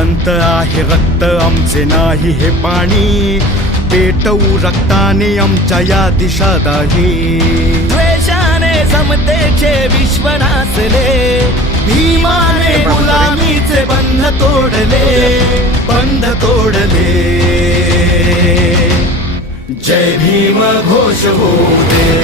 संत आहे रक्त आमचे नाही हे पाणी, पेटवू रक्ताने आमच्या या दिशा दाही. द्वेषाने समतेचे विश्व नाचले, भीमाने गुलामीचे बंध तोडले. जय भीम घोष होऊ दे.